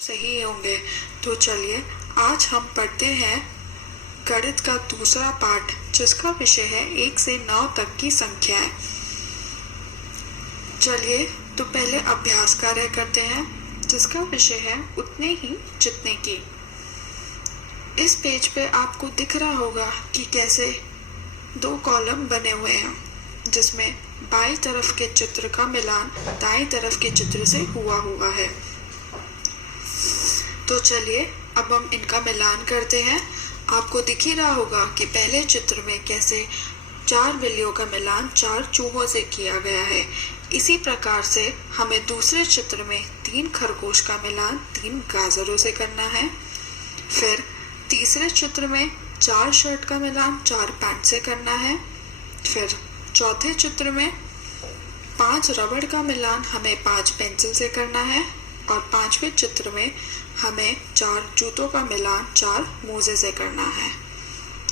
सही होंगे। तो चलिए आज हम पढ़ते हैं गणित का दूसरा पाठ, जिसका विषय है 1 से 9 तक की संख्याएं। चलिए तो पहले अभ्यास कार्य करते हैं, जिसका विषय है उतने ही जितने की। इस पेज पे आपको दिख रहा होगा कि कैसे 2 कॉलम बने हुए हैं, जिसमें बाईं तरफ के चित्र का मिलान दाईं तरफ के चित्र से हुआ है। तो चलिए अब हम इनका मिलान करते हैं। आपको दिख ही रहा होगा कि पहले चित्र में कैसे 4 बिल्लियों का मिलान 4 चूहों से किया गया है। इसी प्रकार से हमें दूसरे चित्र में 3 खरगोश का मिलान 3 गाजरों से करना है। फिर तीसरे चित्र में 4 शर्ट का मिलान 4 पैंट से करना है। फिर चौथे चित्र में 5 रबड़ का मिलान हमें 5 पेंसिल से करना है। और 5वें चित्र में हमें 4 जूतों का मिलान 4 मोजे से करना है।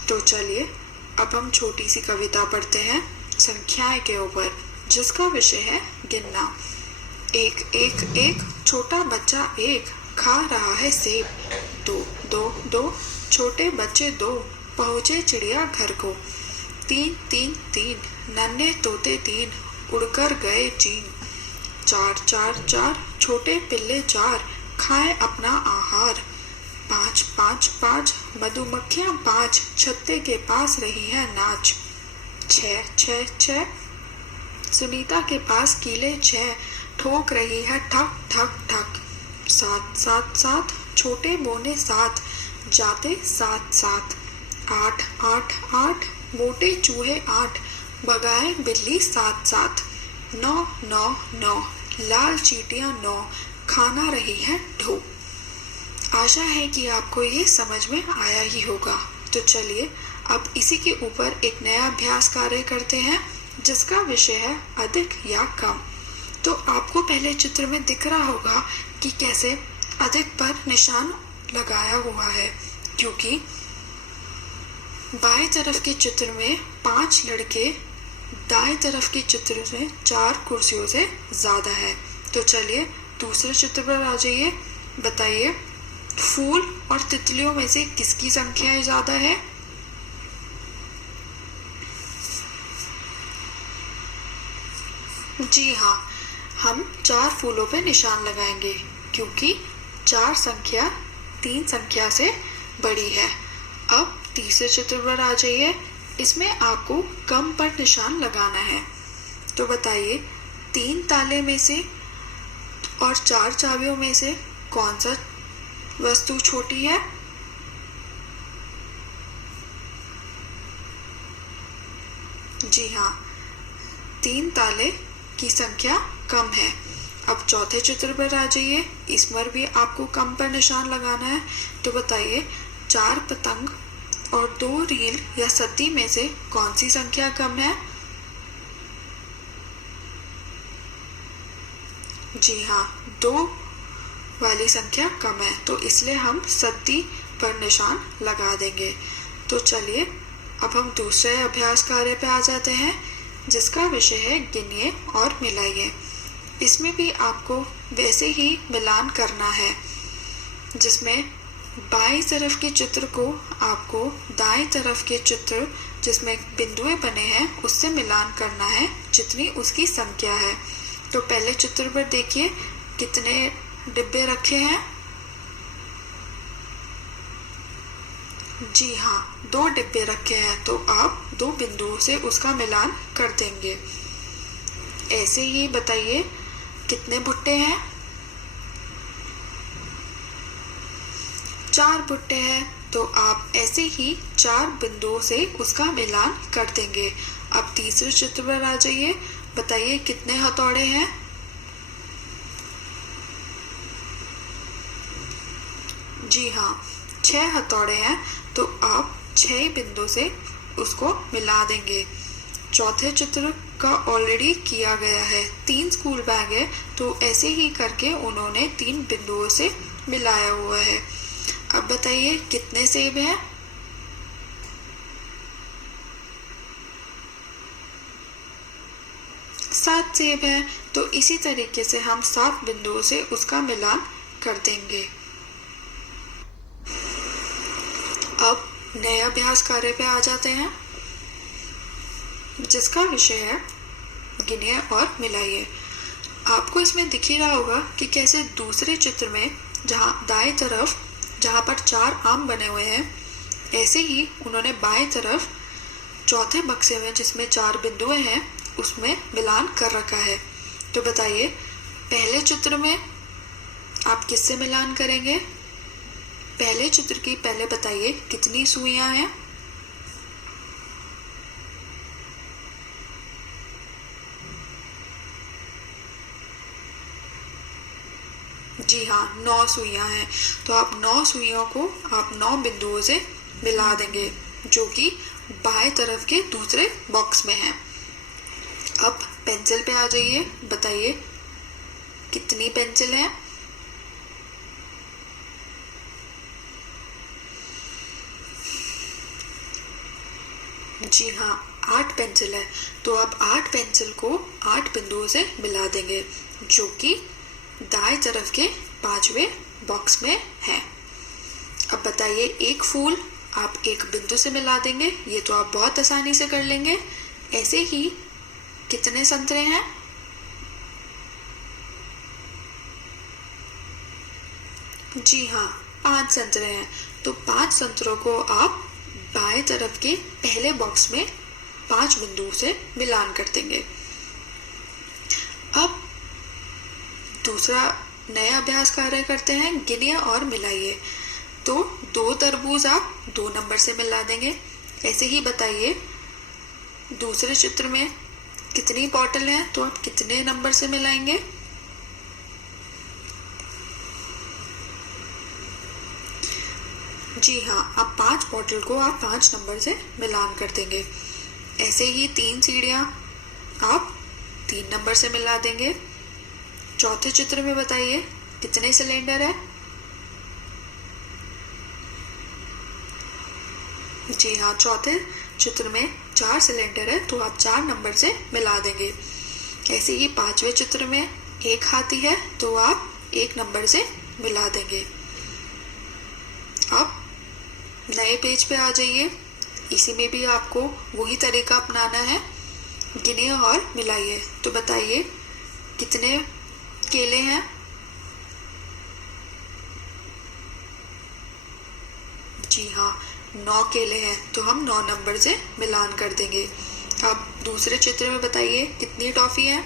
तो चलिए अब हम छोटी सी कविता पढ़ते हैं संख्याएं के ऊपर, जिसका विषय है गिनना। 1 1 1 छोटा बच्चा 1 खा रहा है सेब। 2 2 2 छोटे बच्चे 2 पहुंचे चिड़िया घर को। 3 3 3 नन्हे तोते 3 उड़कर गए चीन। 4 4 4 छोटे पिल्ले 4 खाए अपना आहार। 5 5 5 मधुमक्खियां 5 छत्ते के पास रही है नाच। 6 6 6 सुनीता के पास कीले 6 ठोक रही है ठक ठक ठक। 7 7 7 छोटे बोने 7 जाते 7 7। 8 8 8 मोटे चूहे 8 भगाए बिल्ली 7 7। 9 9 9 लाल चींटियां 9 खाना रही है ढो। आशा है कि आपको ये समझ में आया ही होगा। तो चलिए अब इसी के ऊपर एक नया अभ्यास कार्य करते हैं, जिसका विषय है अधिक या कम। तो आपको पहले चित्र में दिख रहा होगा कि कैसे अधिक पर निशान लगाया हुआ है, क्योंकि बाएं तरफ के चित्र में 5 लड़के दाएं तरफ के चित्र में 4 कुर्सियों से ज्यादा है। तो चलिए दूसरे चित्र पर आ जाइए। बताइए फूल और तितलियों में से किसकी संख्या ज्यादा है? जी हाँ, हम 4 फूलों पे निशान लगाएंगे, क्योंकि 4 संख्या 3 संख्या से बड़ी है। अब तीसरे चित्र पर आ जाइए। इसमें आपको कम पर निशान लगाना है। तो बताइए 3 ताले में से और 4 चाबियों में से कौन सा वस्तु छोटी है? जी हाँ, 3 ताले की संख्या कम है। अब चौथे चित्र पर आ जाइए। इसमें भी आपको कम पर निशान लगाना है। तो बताइए 4 पतंग और 2 रील या सत्ती में से कौन सी संख्या कम है? जी हाँ, 2 वाली संख्या कम है, तो इसलिए हम सत्ती पर निशान लगा देंगे। तो चलिए अब हम दूसरे अभ्यास कार्य पे आ जाते हैं, जिसका विषय है गिनिए और मिलाइए। इसमें भी आपको वैसे ही मिलान करना है, जिसमें बाईं तरफ के चित्र को आपको दाएं तरफ के चित्र जिसमें बिंदुएं बने हैं उससे मिलान करना है, जितनी उसकी संख्या है। तो पहले चित्र पर देखिए कितने डिब्बे रखे हैं। जी हाँ, 2 डिब्बे रखे हैं, तो आप 2 बिंदुओं से उसका मिलान कर देंगे। ऐसे ही बताइए कितने भुट्टे हैं? 4 भुट्टे हैं, तो आप ऐसे ही 4 बिंदुओं से उसका मिलान कर देंगे। अब तीसरे चित्र पर आ जाइए। बताइए कितने हथौड़े हैं? जी हाँ, 6 हथौड़े हैं, तो आप 6 बिंदु से उसको मिला देंगे। चौथे चित्र का ऑलरेडी किया गया है। 3 स्कूल बैग है, तो ऐसे ही करके उन्होंने 3 बिंदुओं से मिलाया हुआ है। अब बताइए कितने सेब हैं? 7 सेब हैं, तो इसी तरीके से हम 7 बिंदुओं से उसका मिलान कर देंगे। अब नए अभ्यास कार्य पे आ जाते हैं, जिसका विषय है गिनिए और मिलाइए। आपको इसमें दिख ही रहा होगा कि कैसे दूसरे चित्र में जहाँ दाएं तरफ जहाँ पर 4 आम बने हुए हैं, ऐसे ही उन्होंने बाएं तरफ चौथे बक्से में जिसमें 4 बिंदुएं हैं उसमें मिलान कर रखा है। तो बताइए, पहले चित्र में आप किससे मिलान करेंगे? पहले चित्र की पहले बताइए कितनी सुइयां हैं? जी हाँ, 9 सुइयां हैं। तो आप 9 सुइयों को आप 9 बिंदुओं से मिला देंगे, जो कि बाएं तरफ के दूसरे बॉक्स में है। अब पेंसिल पे आ जाइए, बताइए कितनी पेंसिल है? जी हाँ, 8 पेंसिल है। तो आप 8 पेंसिल को 8 बिंदुओं से मिला देंगे, जो कि दाएं तरफ के 5वें बॉक्स में है। अब बताइए, एक फूल आप एक बिंदु से मिला देंगे, ये तो आप बहुत आसानी से कर लेंगे। ऐसे ही कितने संतरे हैं? जी हाँ, 5 संतरे हैं। तो 5 संतरों को आप बाएं तरफ के पहले बॉक्स में 5 बिंदुओं से मिलान कर देंगे। अब दूसरा नया अभ्यास कार्य करते हैं, गिनिए और मिलाइए। तो 2 तरबूज आप 2 नंबर से मिला देंगे। ऐसे ही बताइए, दूसरे चित्र में कितनी बॉटल है, तो आप कितने नंबर से मिलाएंगे? जी हाँ, आप 5 बॉटल को आप 5 नंबर से मिलान कर देंगे। ऐसे ही 3 सीढ़ियाँ आप 3 नंबर से मिला देंगे। चौथे चित्र में बताइए कितने सिलेंडर है? जी हाँ, चौथे चित्र में 4 सिलेंडर है, तो आप 4 नंबर से मिला देंगे। ऐसे ही 5वें चित्र में 1 हाथी है, तो आप 1 नंबर से मिला देंगे। अब नए पेज पे आ जाइए। इसी में भी आपको वही तरीका अपनाना है, गिनिए और मिलाइए। तो बताइए कितने केले हैं? जी हाँ, 9 केले हैं, तो हम 9 नंबर से मिलान कर देंगे। अब दूसरे चित्र में बताइए कितनी टॉफी है?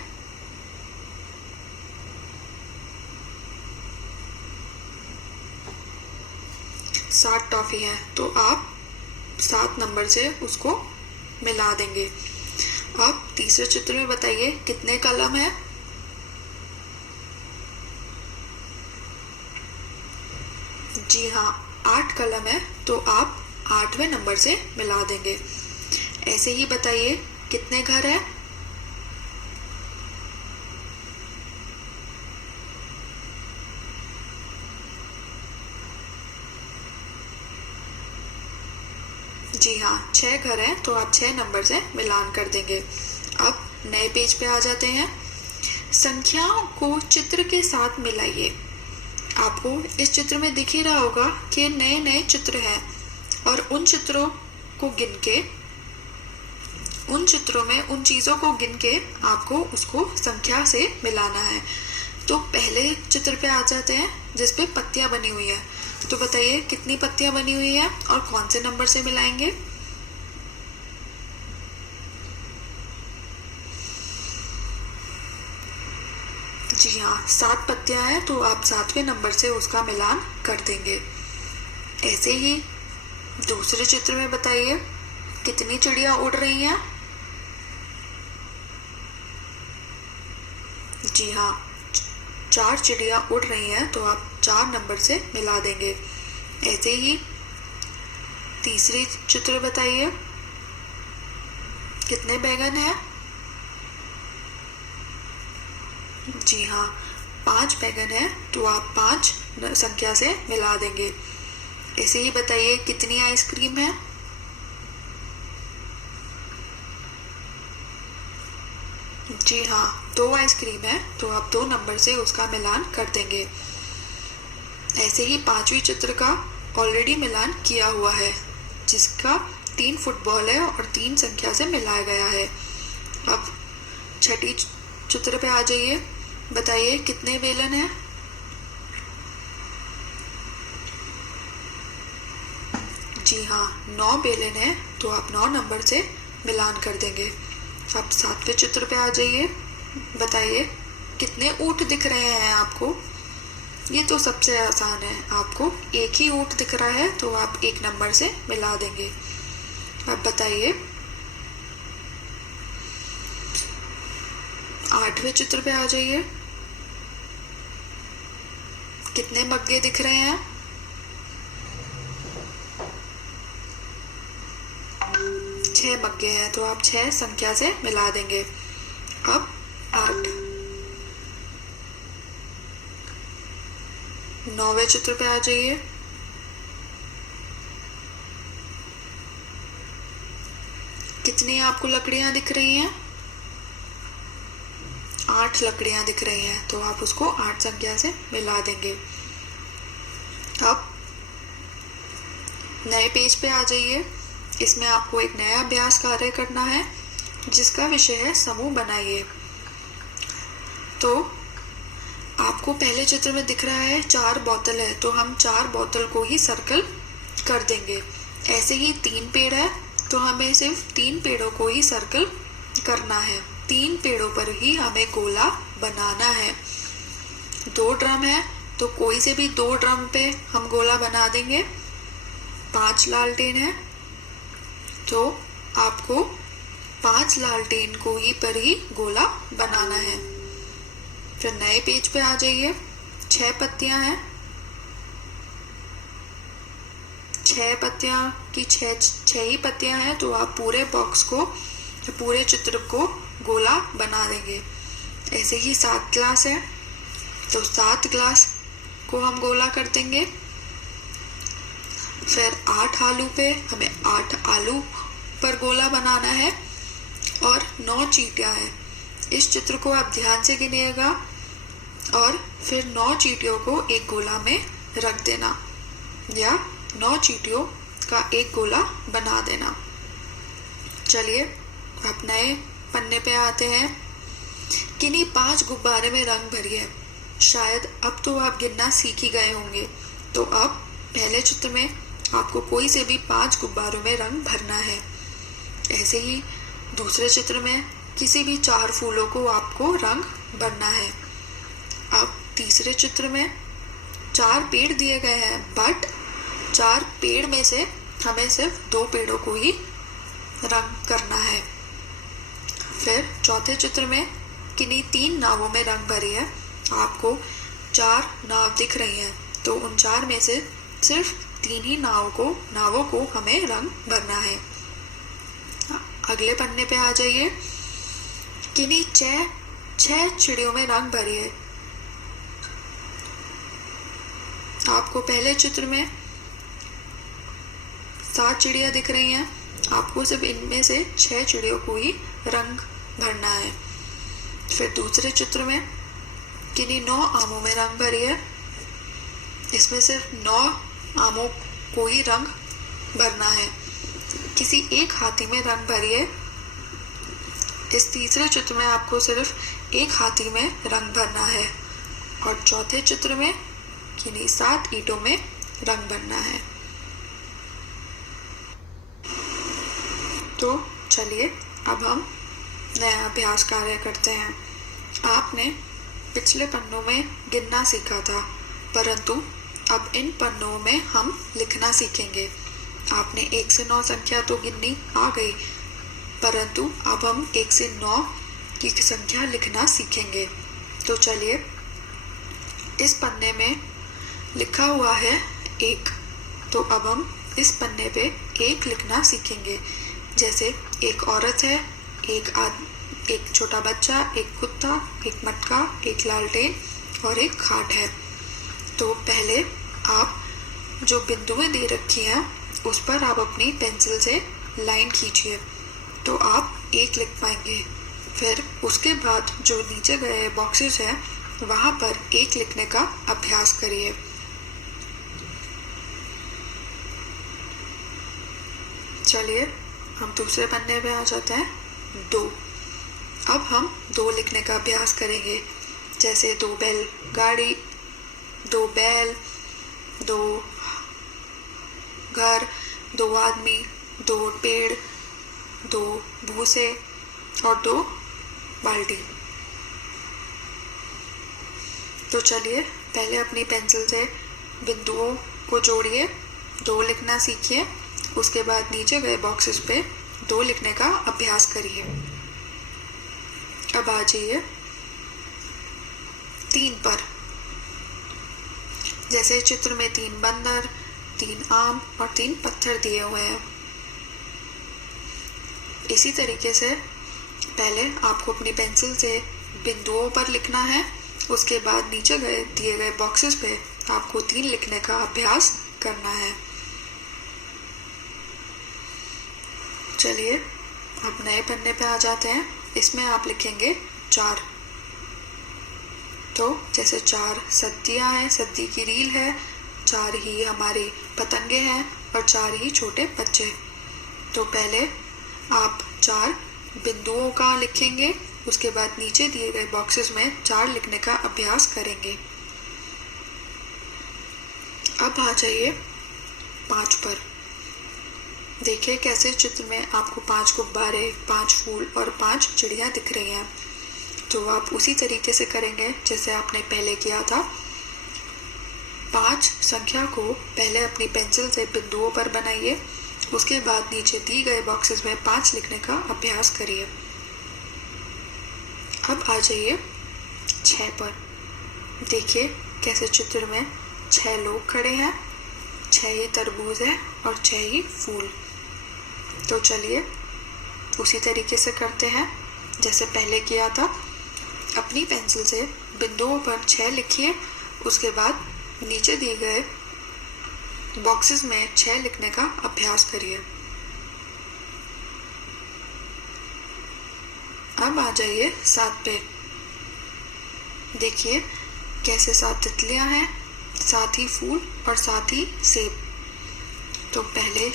सात टॉफी है, तो आप 7 नंबर से उसको मिला देंगे। अब तीसरे चित्र में बताइए कितने कलम है? जी हाँ, 8 कलम है, तो आप 8वें नंबर से मिला देंगे। ऐसे ही बताइए कितने घर है? जी हाँ, 6 घर हैं, तो आप 6 नंबर से मिलान कर देंगे। अब नए पेज पे आ जाते हैं। संख्याओं को चित्र के साथ मिलाइए। आपको इस चित्र में दिख ही रहा होगा कि नए नए चित्र हैं, और उन चित्रों को गिन के, उन चित्रों में उन चीज़ों को गिन के आपको उसको संख्या से मिलाना है। तो पहले चित्र पे आ जाते हैं जिसपे पत्तियां बनी हुई है। तो बताइए कितनी पत्तियां बनी हुई है और कौन से नंबर से मिलाएंगे? जी हाँ, 7 पत्तियां हैं, तो आप 7वें नंबर से उसका मिलान कर देंगे। ऐसे ही दूसरे चित्र में बताइए कितनी चिड़िया उड़ रही हैं? जी हाँ, 4 चिड़िया उड़ रही हैं, तो आप 4 नंबर से मिला देंगे। ऐसे ही तीसरी चित्र बताइए कितने बैगन हैं? जी हाँ, 5 बैगन है, तो आप 5 संख्या से मिला देंगे। ऐसे ही बताइए कितनी आइसक्रीम है? जी हाँ, 2 आइसक्रीम है, तो आप 2 नंबर से उसका मिलान कर देंगे। ऐसे ही पांचवी चित्र का ऑलरेडी मिलान किया हुआ है, जिसका 3 फुटबॉल है और 3 संख्या से मिलाया गया है। अब छठी चित्र पे आ जाइए। बताइए कितने बेलन हैं? जी हाँ, 9 बेलन है, तो आप 9 नंबर से मिलान कर देंगे। अब 7वें चित्र पे आ जाइए। बताइए कितने ऊंट दिख रहे हैं आपको? ये तो सबसे आसान है, आपको एक ही ऊंट दिख रहा है तो आप 1 नंबर से मिला देंगे। अब बताइए 8वें चित्र पे आ जाइए। कितने मग्गे दिख रहे हैं? 6 मग्गे हैं, तो आप 6 संख्या से मिला देंगे। अब 8। 9वें चित्र पे आ जाइए। कितनी आपको लकड़ियां दिख रही हैं? 8 लकड़ियां दिख रही हैं, तो आप उसको 8 संख्या से मिला देंगे। अब नए पेज पे आ जाइए। इसमें आपको एक नया अभ्यास कार्य करना है, जिसका विषय है समूह बनाइए। तो आपको पहले चित्र में दिख रहा है 4 बोतल है, तो हम 4 बोतल को ही सर्कल कर देंगे। ऐसे ही 3 पेड़ है, तो हमें सिर्फ 3 पेड़ों को ही सर्कल करना है। 3 पेड़ों पर ही हमें गोला बनाना है। 2 ड्रम है, तो कोई से भी 2 ड्रम पे हम गोला बना देंगे। 5 लालटेन है, तो आपको 5 लालटेन को ही पर ही गोला बनाना है। फिर नए पेज पे आ जाइए। 6 पत्तियां हैं, 6 पत्तियां की 6 ही पत्तियां हैं, तो आप पूरे बॉक्स को, पूरे चित्र को गोला बना देंगे। ऐसे ही 7 ग्लास है, तो 7 ग्लास को हम गोला कर देंगे। फिर 8 आलू पे हमें 8 आलू पर गोला बनाना है और 9 चींटियां हैं। इस चित्र को आप ध्यान से गिनिएगा और फिर 9 चींटियों को एक गोला में रख देना या 9 चींटियों का एक गोला बना देना। चलिए अब नए पन्ने पे आते हैं। किन्हीं 5 गुब्बारे में रंग भरिए। शायद अब तो आप गिनना सीख ही गए होंगे। तो अब पहले चित्र में आपको कोई से भी 5 गुब्बारों में रंग भरना है। ऐसे ही दूसरे चित्र में किसी भी 4 फूलों को आपको रंग भरना है। अब तीसरे चित्र में 4 पेड़ दिए गए हैं, बट 4 पेड़ में से हमें सिर्फ 2 पेड़ों को ही रंग करना है। फिर चौथे चित्र में किन्हीं 3 नावों में रंग भरी है। आपको 4 नाव दिख रही हैं, तो उन 4 में से सिर्फ 3 ही नावों को हमें रंग भरना है। अगले पन्ने पे आ जाइए। किन्हीं 6 चिड़ियों में रंग भरी है। आपको पहले चित्र में 7 चिड़िया दिख रही हैं। आपको सिर्फ इनमें से 6 चिड़ियों को ही रंग भरना है। फिर दूसरे चित्र में किन्हीं 9 आमों में रंग भरी है। इसमें सिर्फ 9 आमों को ही रंग भरना है। किसी एक हाथी में रंग भरी है। इस तीसरे चित्र में आपको सिर्फ एक हाथी में रंग भरना है और चौथे चित्र में किन्हीं 7 ईंटों में रंग भरना है। तो चलिए अब हम नया अभ्यास कार्य करते हैं। आपने पिछले पन्नों में गिनना सीखा था, परंतु अब इन पन्नों में हम लिखना सीखेंगे। आपने 1 से 9 संख्या तो गिननी आ गई, परंतु अब हम 1 से 9 की संख्या लिखना सीखेंगे। तो चलिए, इस पन्ने में लिखा हुआ है 1, तो अब हम इस पन्ने पे 1 लिखना सीखेंगे। जैसे एक औरत है, एक छोटा बच्चा, एक कुत्ता, एक मटका, एक लालटेन और एक खाट है। तो पहले आप जो बिंदुएं दे रखी हैं उस पर आप अपनी पेंसिल से लाइन खींचिए, तो आप 1 लिख पाएंगे। फिर उसके बाद जो नीचे गए बॉक्सेस हैं वहाँ पर 1 लिखने का अभ्यास करिए। चलिए हम दूसरे पन्ने पे आ जाते हैं, 2। अब हम 2 लिखने का अभ्यास करेंगे, जैसे 2 बैल गाड़ी, 2 बैल, 2 घर, 2 आदमी, 2 पेड़, 2 भूसे और 2 बाल्टी। तो चलिए पहले अपनी पेंसिल से बिंदुओं को जोड़िए, 2 लिखना सीखिए। उसके बाद नीचे गए बॉक्सेस पे 2 लिखने का अभ्यास करिए। अब आ जाइए 3 पर। जैसे चित्र में 3 बंदर, 3 आम और 3 पत्थर दिए हुए हैं, इसी तरीके से पहले आपको अपनी पेंसिल से बिंदुओं पर लिखना है। उसके बाद नीचे दिए गए बॉक्सेस पे आपको 3 लिखने का अभ्यास करना है। चलिए अब नए पन्ने पे आ जाते हैं। इसमें आप लिखेंगे 4। तो जैसे 4 सद्दियाँ हैं, सद्दी की रील है, 4 ही हमारी पतंगे हैं और 4 ही छोटे बच्चे। तो पहले आप 4 बिंदुओं का लिखेंगे, उसके बाद नीचे दिए गए बॉक्सेस में 4 लिखने का अभ्यास करेंगे। अब आ जाइए 5 पर। देखिए कैसे चित्र में आपको 5 गुब्बारे, 5 फूल और 5 चिड़ियाँ दिख रही हैं। तो आप उसी तरीके से करेंगे जैसे आपने पहले किया था। 5 संख्या को पहले अपनी पेंसिल से बिंदुओं पर बनाइए, उसके बाद नीचे दी गए बॉक्सेस में 5 लिखने का अभ्यास करिए। अब आ जाइए 6 पर। देखिए कैसे चित्र में 6 लोग खड़े हैं, 6 ही तरबूज है और 6 ही फूल। तो चलिए उसी तरीके से करते हैं जैसे पहले किया था। अपनी पेंसिल से बिंदुओं पर 6 लिखिए, उसके बाद नीचे दिए गए बॉक्सेस में 6 लिखने का अभ्यास करिए। अब आ जाइए 7 पे। देखिए कैसे 7 तितलियां हैं, 7 ही फूल और 7 ही सेब। तो पहले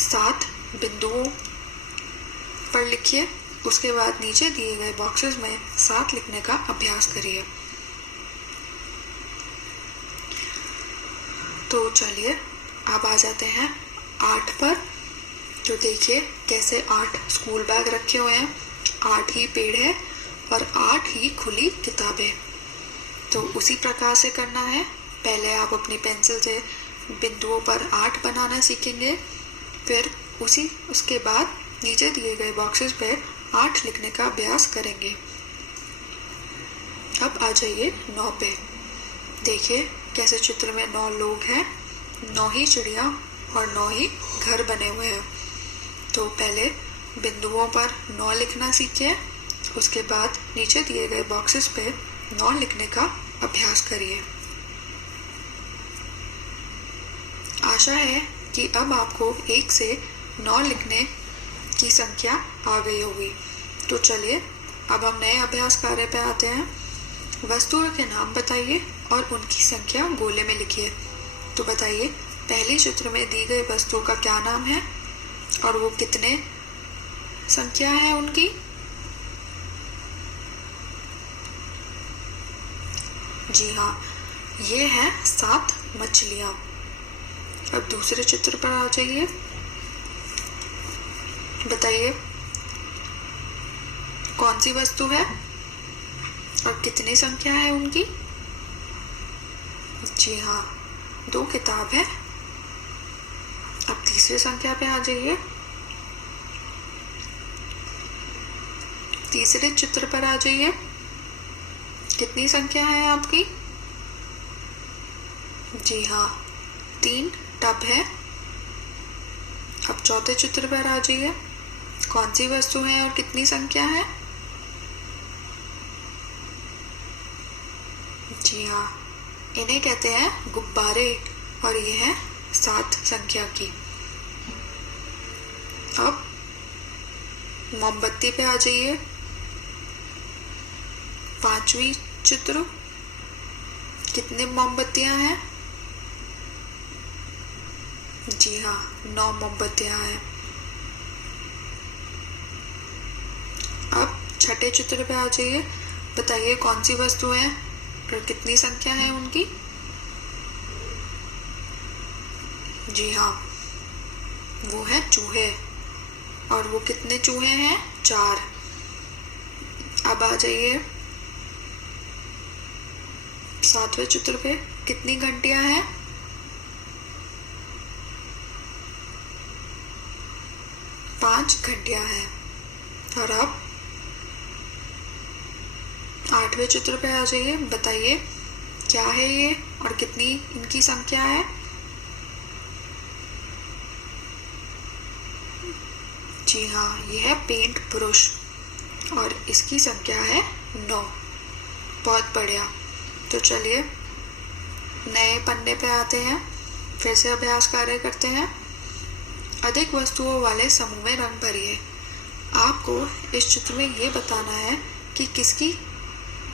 7 बिंदुओं पर लिखिए, उसके बाद नीचे दिए गए बॉक्सेस में 7 लिखने का अभ्यास करिए। तो चलिए अब आ जाते हैं 8 पर। तो देखिए कैसे 8 स्कूल बैग रखे हुए हैं, 8 ही पेड़ है और 8 ही खुली किताबें। तो उसी प्रकार से करना है। पहले आप अपनी पेंसिल से बिंदुओं पर 8 बनाना सीखेंगे, फिर उसके बाद नीचे दिए गए बॉक्सेस पे 8 लिखने का अभ्यास करेंगे। अब आ जाइए 9 पे। देखिए कैसे चित्र में 9 लोग हैं, 9 ही चिड़िया और 9 ही घर बने हुए हैं। तो पहले बिंदुओं पर 9 लिखना सीखिए, उसके बाद नीचे दिए गए बॉक्सेस पे 9 लिखने का अभ्यास करिए। आशा है कि अब आपको 1 से 9 लिखने की संख्या आ गई होगी। तो चलिए अब हम नए अभ्यास कार्य पे आते हैं। वस्तुओं के नाम बताइए और उनकी संख्या गोले में लिखिए। तो बताइए पहली चित्र में दी गई वस्तु का क्या नाम है और वो कितने संख्या है उनकी। जी हाँ, ये है 7 मछलियाँ। अब दूसरे चित्र पर आ जाइए। बताइए कौन सी वस्तु है और कितनी संख्या है उनकी। जी हाँ, 2 किताब है। अब तीसरे संख्या पे आ जाइए। तीसरे चित्र पर आ जाइए। कितनी संख्या है आपकी। जी हाँ, 3 टब है। अब चौथे चित्र पर आ जाइए। कौन सी वस्तु है और कितनी संख्या है। जी हाँ, इन्हें कहते हैं गुब्बारे और ये है 7 संख्या की। अब मोमबत्ती पे आ जाइए। 5वीं चित्र, कितनी मोमबत्तियां हैं। जी हाँ, 9 मोमबत्तियां हैं। पहले चित्र पे आ जाइए। बताइए कौन सी वस्तु है और कितनी संख्या है उनकी। जी हाँ, वो है चूहे। और वो कितने चूहे हैं? 4। अब आ जाइए 7वें चित्र पे। कितनी घंटियां हैं? 5 घंटियां हैं। और अब 8वें चित्र पे आ जाइए। बताइए क्या है ये और कितनी इनकी संख्या है? जी हाँ, ये है पेंट ब्रश और इसकी संख्या है 9। बहुत बढ़िया। तो चलिए नए पन्ने पे आते हैं, फिर से अभ्यास कार्य करते हैं। अधिक वस्तुओं वाले समूह में रंग भरिए। आपको इस चित्र में ये बताना है कि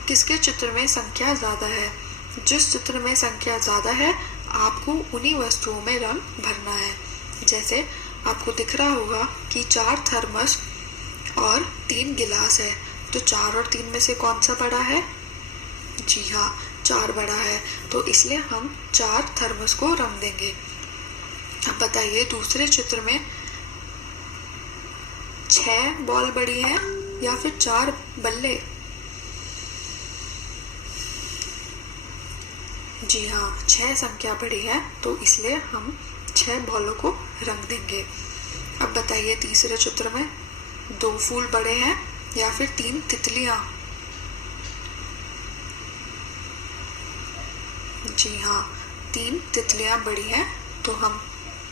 किसके चित्र में संख्या ज़्यादा है। जिस चित्र में संख्या ज़्यादा है आपको उन्हीं वस्तुओं में रंग भरना है। जैसे आपको दिख रहा होगा कि 4 थर्मस और 3 गिलास है, तो 4 और 3 में से कौन सा बड़ा है? जी हाँ, 4 बड़ा है, तो इसलिए हम 4 थर्मस को रंग देंगे। अब बताइए दूसरे चित्र में 6 बॉल बड़ी है या फिर 4 बल्ले? जी हाँ, 6 संख्या बड़ी है, तो इसलिए हम 6 बॉलों को रंग देंगे। अब बताइए तीसरे चित्र में 2 फूल बड़े हैं या फिर 3 तितलियां? जी हाँ, 3 तितलियां बड़ी हैं, तो हम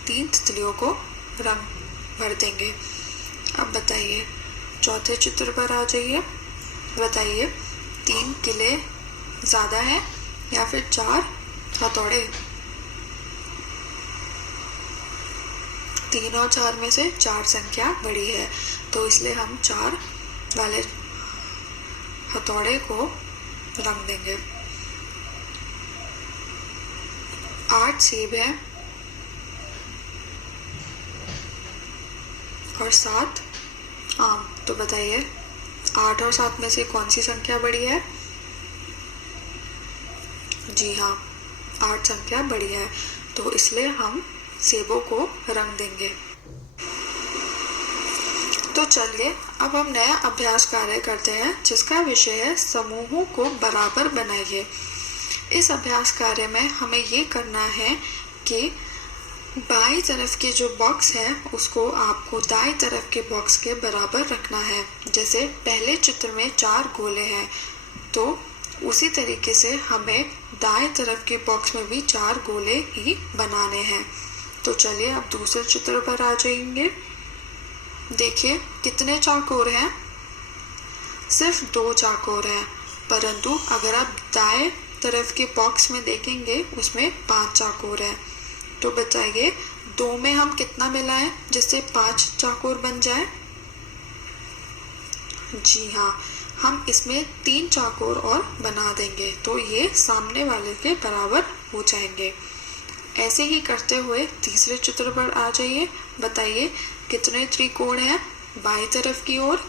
3 तितलियों को रंग भर देंगे। अब बताइए चौथे चित्र पर आ जाइए। बताइए 3 किले ज़्यादा है या फिर 4 हथौड़े? 3 और 4 में से 4 संख्या बड़ी है, तो इसलिए हम 4 वाले हथौड़े को रंग देंगे। 8 सेब है और 7 आम, तो बताइए 8 और 7 में से कौन सी संख्या बड़ी है? जी हाँ, 8 संख्या बड़ी है, तो इसलिए हम सेबों को रंग देंगे। तो चलिए अब हम नया अभ्यास कार्य करते हैं जिसका विषय है समूहों को बराबर बनाइए। इस अभ्यास कार्य में हमें ये करना है कि बाईं तरफ के जो बॉक्स है उसको आपको दाईं तरफ के बॉक्स के बराबर रखना है। जैसे पहले चित्र में 4 गोले हैं, तो उसी तरीके से हमें दाएं तरफ के बॉक्स में भी 4 गोले ही बनाने हैं। तो चलिए अब दूसरे चित्र पर आ जाएंगे। देखिए कितने चाकोर हैं? सिर्फ 2 चाकोर हैं, परंतु अगर आप दाएं तरफ के बॉक्स में देखेंगे उसमें 5 चाकोर हैं। तो बताइए 2 में हम कितना मिलाएं जिससे 5 चाकोर बन जाए? जी हाँ, हम इसमें 3 चाकोर और बना देंगे, तो ये सामने वाले के बराबर हो जाएंगे। ऐसे ही करते हुए तीसरे चित्र पर आ जाइए। बताइए कितने त्रिकोण हैं बाईं तरफ की ओर?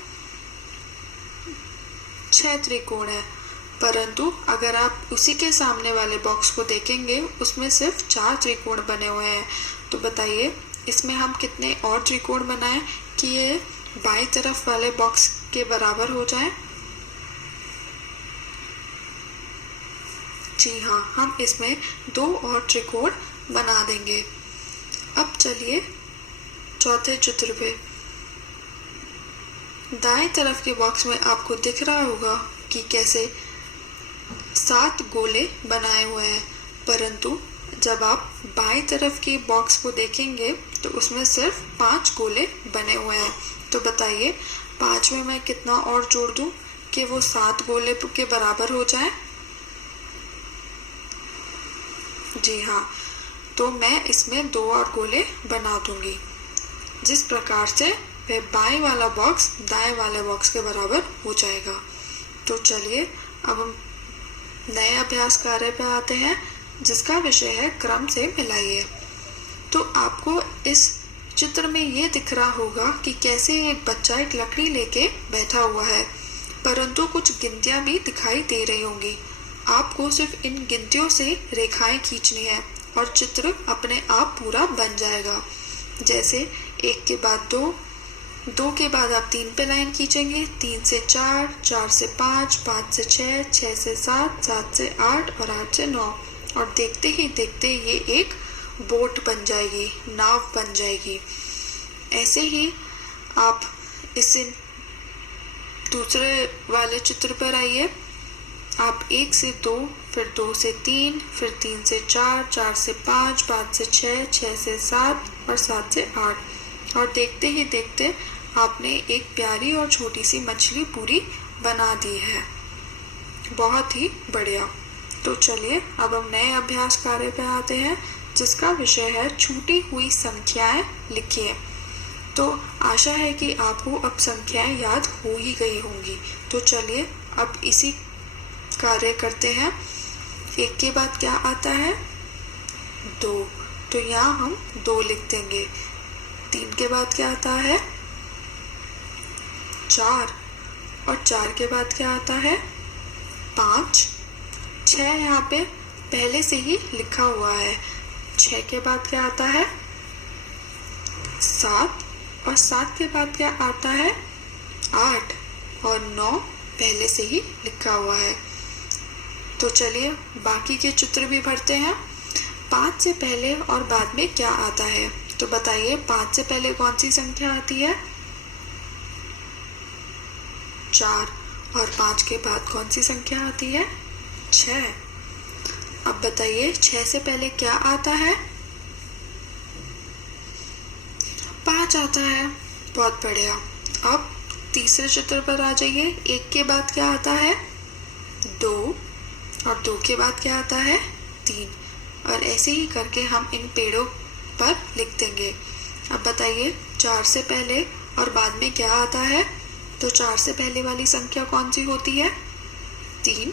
6 त्रिकोण है, परंतु अगर आप उसी के सामने वाले बॉक्स को देखेंगे उसमें सिर्फ 4 त्रिकोण बने हुए हैं। तो बताइए इसमें हम कितने और त्रिकोण बनाएं कि ये बाईं तरफ वाले बॉक्स के बराबर हो जाए? जी हाँ, हम इसमें 2 और त्रिकोण बना देंगे। अब चलिए चौथे चित्र पे। दाएं तरफ के बॉक्स में आपको दिख रहा होगा कि कैसे 7 गोले बनाए हुए हैं, परंतु जब आप बाईं तरफ के बॉक्स को देखेंगे तो उसमें सिर्फ 5 गोले बने हुए हैं। तो बताइए 5 में मैं कितना और जोड़ दूं कि वो 7 गोले के बराबर हो जाए? जी हाँ, तो मैं इसमें 2 और गोले बना दूंगी, जिस प्रकार से वह बाएं वाला बॉक्स दाएं वाले बॉक्स के बराबर हो जाएगा। तो चलिए अब हम नए अभ्यास कार्य पे आते हैं जिसका विषय है क्रम से मिलाइए। तो आपको इस चित्र में ये दिख रहा होगा कि कैसे एक बच्चा एक लकड़ी लेके बैठा हुआ है परंतु कुछ गिनतियां भी दिखाई दे रही होंगी। आपको सिर्फ इन गिनतियों से रेखाएं खींचनी है और चित्र अपने आप पूरा बन जाएगा। जैसे 1 के बाद 2, 2 के बाद आप 3 पे लाइन खींचेंगे, 3 से 4, 4 से 5, 5 से 6, 6 से 7, 7 से 8 और 8 से 9। और देखते ही देखते ये एक बोट बन जाएगी, नाव बन जाएगी। ऐसे ही आप इसे दूसरे वाले चित्र पर आइए। आप 1 से 2, फिर 2 से 3, फिर 3 से 4, 4 से 5, 5 से 6, 6 से 7 और 7 से 8। और देखते ही देखते आपने एक प्यारी और छोटी सी मछली पूरी बना दी है। बहुत ही बढ़िया। तो चलिए अब हम नए अभ्यास कार्य पे आते हैं, जिसका विषय है छूटी हुई संख्याएं लिखिए। तो आशा है कि आपको अब संख्याएं याद हो ही गई होंगी। तो चलिए अब इसी कार्य करते हैं। 1 के बाद क्या आता है? 2। तो यहाँ हम 2 लिख देंगे। 3 के बाद क्या आता है? 4। और 4 के बाद क्या आता है? 5। 6 यहाँ पे पहले से ही लिखा हुआ है। 6 के बाद क्या आता है? 7। और 7 के बाद क्या आता है? 8। और 9 पहले से ही लिखा हुआ है। तो चलिए बाकी के चित्र भी भरते हैं। 5 से पहले और बाद में क्या आता है? तो बताइए 5 से पहले कौन सी संख्या आती है? 4। और 5 के बाद कौन सी संख्या आती है? 6। अब बताइए 6 से पहले क्या आता है? 5 आता है। बहुत बढ़िया। अब तीसरे चित्र पर आ जाइए। 1 के बाद क्या आता है? 2। और 2 के बाद क्या आता है? 3। और ऐसे ही करके हम इन पेड़ों पर लिख देंगे। अब बताइए 4 से पहले और बाद में क्या आता है? तो 4 से पहले वाली संख्या कौन सी होती है? 3।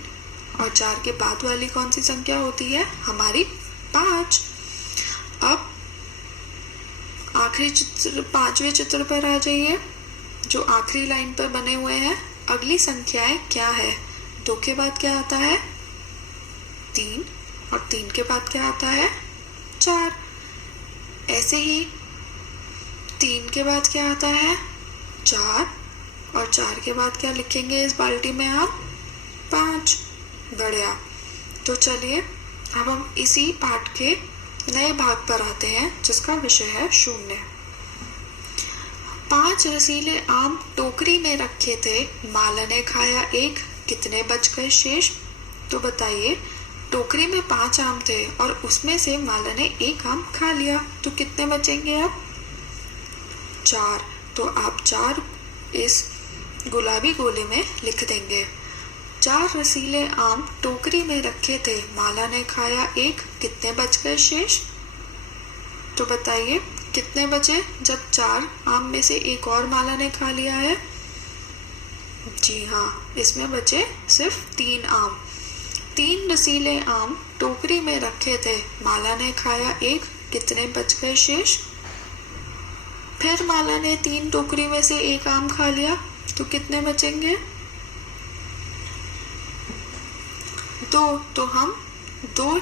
और 4 के बाद वाली कौन सी संख्या होती है? हमारी 5। अब आखिरी चित्र 5वें चित्र पर आ जाइए, जो आखिरी लाइन पर बने हुए हैं। अगली संख्याएं क्या है? 2 के बाद क्या आता है? 3। और 3 के बाद क्या आता है? 4। ऐसे ही 3 के बाद क्या आता है? 4। और 4 के बाद क्या लिखेंगे इस बाल्टी में आप? 5। बढ़िया। तो चलिए अब हम इसी पाठ के नए भाग पर आते हैं, जिसका विषय है शून्य। 5 रसीले आम टोकरी में रखे थे, माला ने खाया एक, कितने बच गए शेष? तो बताइए टोकरी में 5 आम थे और उसमें से माला ने एक आम खा लिया, तो कितने बचेंगे अब? 4। तो आप 4 इस गुलाबी गोले में लिख देंगे। 4 रसीले आम टोकरी में रखे थे, माला ने खाया एक, कितने बच गए शेष? तो बताइए कितने बचे जब 4 आम में से एक और माला ने खा लिया है? जी हाँ, इसमें बचे सिर्फ 3 आम। 3 रसीले आम टोकरी में रखे थे, माला ने खाया एक, कितने बच गए शेष? फिर माला ने 3 टोकरी में से एक आम खा लिया, तो कितने बचेंगे? 2। तो हम 2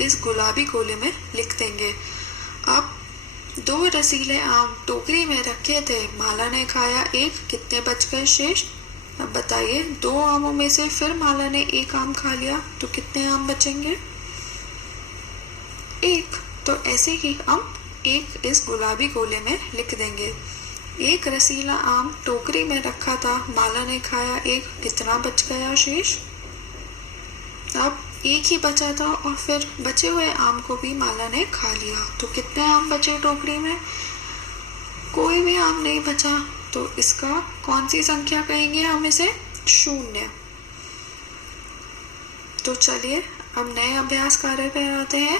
इस गुलाबी गोले में लिख देंगे। अब 2 रसीले आम टोकरी में रखे थे, माला ने खाया एक, कितने बच गए शेष? अब बताइए 2 आमों में से फिर माला ने एक आम खा लिया, तो कितने आम बचेंगे? 1। तो ऐसे ही हम 1 इस गुलाबी गोले में लिख देंगे। 1 रसीला आम टोकरी में रखा था, माला ने खाया एक, कितना बच गया शेष? अब 1 ही बचा था और फिर बचे हुए आम को भी माला ने खा लिया, तो कितने आम बचे टोकरी में? कोई भी आम नहीं बचा, तो इसका कौन सी संख्या कहेंगे हम इसे? 0। तो चलिए अब नए अभ्यास कार्य पे आते हैं।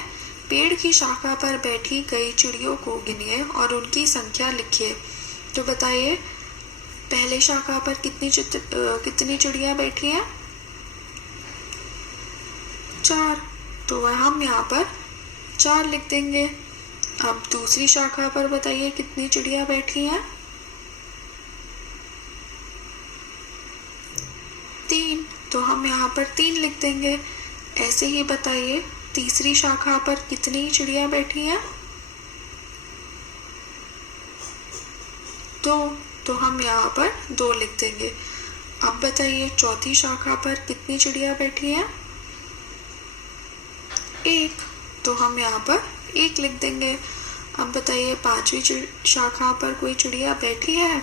पेड़ की शाखा पर बैठी कई चिड़ियों को गिनिए और उनकी संख्या लिखिए। तो बताइए पहले शाखा पर कितनी चिड़िया बैठी हैं? 4। तो हम यहाँ पर 4 लिख देंगे। अब दूसरी शाखा पर बताइए कितनी चिड़िया बैठी हैं? हम यहाँ पर 3 लिख देंगे। ऐसे ही बताइए तीसरी शाखा पर कितनी चिड़िया बैठी हैं? 2, तो हम यहाँ पर 2 लिख देंगे। अब बताइए चौथी शाखा पर कितनी चिड़िया बैठी हैं? 1, तो हम यहाँ पर 1 लिख देंगे। अब बताइए पांचवी शाखा पर कोई चिड़िया बैठी है?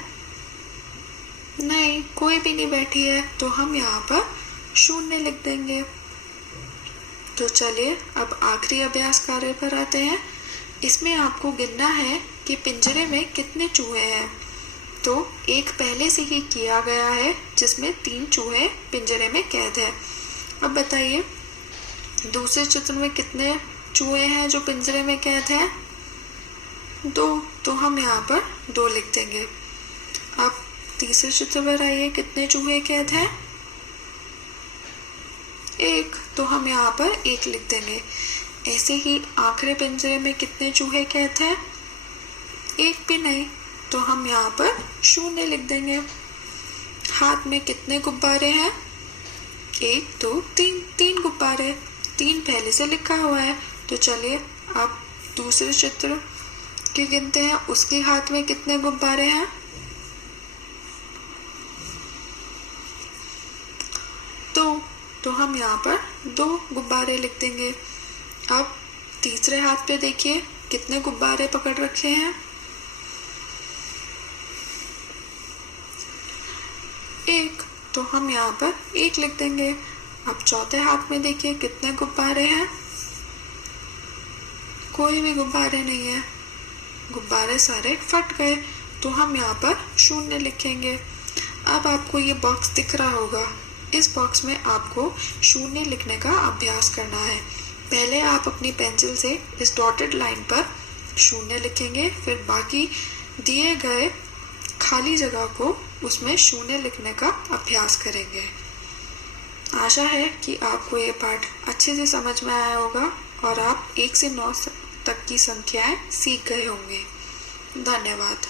नहीं, कोई भी नहीं बैठी है, तो हम यहाँ पर 0 लिख देंगे। तो चलिए अब आखिरी अभ्यास कार्य पर आते हैं। इसमें आपको गिनना है कि पिंजरे में कितने चूहे हैं। तो एक पहले से ही किया गया है जिसमें 3 चूहे पिंजरे में कैद है। अब बताइए दूसरे चित्र में कितने चूहे हैं जो पिंजरे में कैद है? 2, तो हम यहाँ पर 2 लिख देंगे। अब तीसरे चित्र पर आइए, कितने चूहे कैद हैं? 1, तो हम यहाँ पर 1 लिख देंगे। ऐसे ही आखिरी पिंजरे में कितने चूहे कैद हैं? 1 भी नहीं, तो हम यहाँ पर 0 लिख देंगे। हाथ में कितने गुब्बारे हैं? 1, 2, 3 गुब्बारे। 3 पहले से लिखा हुआ है। तो चलिए अब दूसरे चित्र के गिनते हैं, उसके हाथ में कितने गुब्बारे हैं? 2, तो हम यहाँ पर 2 गुब्बारे लिख देंगे। अब तीसरे हाथ पे देखिए कितने गुब्बारे पकड़ रखे हैं? 1, तो हम यहाँ पर 1 लिख देंगे। अब चौथे हाथ में देखिए कितने गुब्बारे हैं? कोई भी गुब्बारे नहीं है, गुब्बारे सारे फट गए, तो हम यहाँ पर 0 लिखेंगे। अब आपको ये बॉक्स दिख रहा होगा, इस बॉक्स में आपको 0 लिखने का अभ्यास करना है। पहले आप अपनी पेंसिल से इस डॉटेड लाइन पर 0 लिखेंगे, फिर बाकी दिए गए खाली जगह को उसमें 0 लिखने का अभ्यास करेंगे। आशा है कि आपको ये पाठ अच्छे से समझ में आया होगा और आप 1 से 9 तक की संख्याएं सीख गए होंगे। धन्यवाद।